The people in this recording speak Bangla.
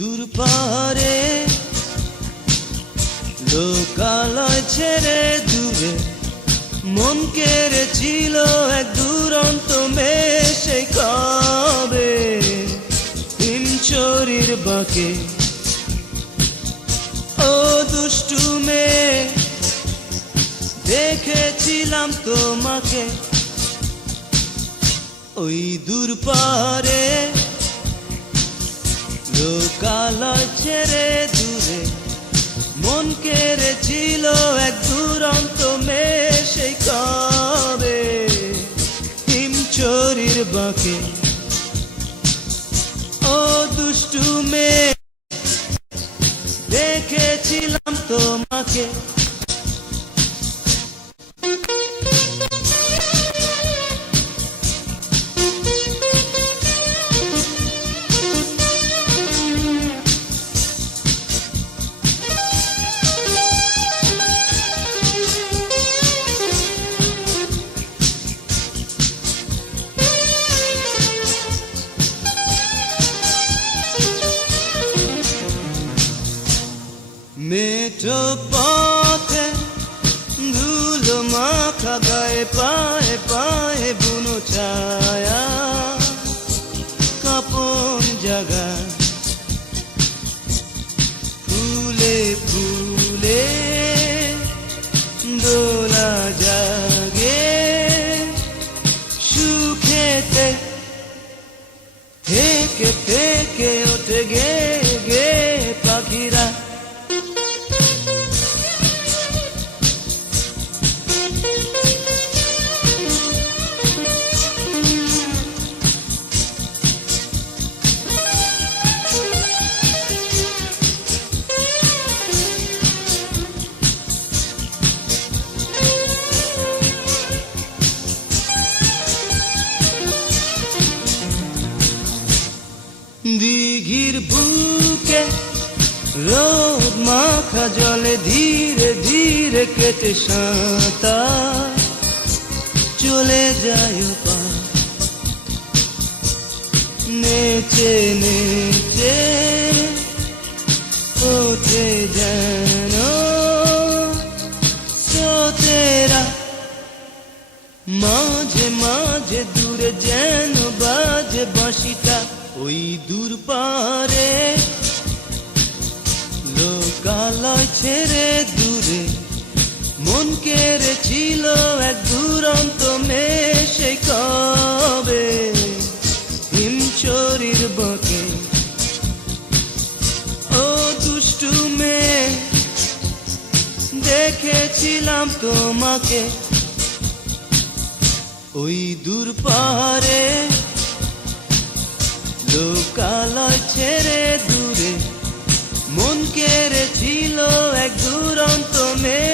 দূর পারে লোকালয় ছেড়ে দূরে মন কেড়েছিল এক দুরন্ত মেয়ে সেই কবে হিমচরির বাঁকে। ও দুষ্টু মেয়ে দেখেছিলাম তোমাকে ওই দূর পারে লোকালয় ছেড়ে দূরে মন কেড়েছিল এক দুরন্ত মেয়ে সেই কবে হিমচরির বাঁকে। ও দুষ্টু মেয়ে দেখেছিলাম তোমাকে। মেঠো পথে ধুলো মাখা গায়ে পায়ে পায়ে বুনো ছায়া কাপন জাগা ফুলে ফুলে দোলা জাগে সুখেতে থেকে থেকে ওঠে গে গে পাখিরা। দিঘির বুকে রোদ মাখা জলে ধীরে ধীরে কেটে সাঁতার চলে যায় পার নেচে নেচে ওঠে যেন স্রোতেরা মাঝে মাঝে দূরে যেন বাজে বাঁশিটা ওই দূর পারে লোকালয় ছেড়ে দূরে মন কেড়েছিল এক দুরন্ত মেয়ে সেই কবে হিমচরির বাঁকে। ও দুষ্টু মেয়ে দেখেছিলাম তোমাকে ওই দূর পারে লোকালয় ছেড়ে দূরে মন কেড়েছিল এক দুরন্ত মেয়ে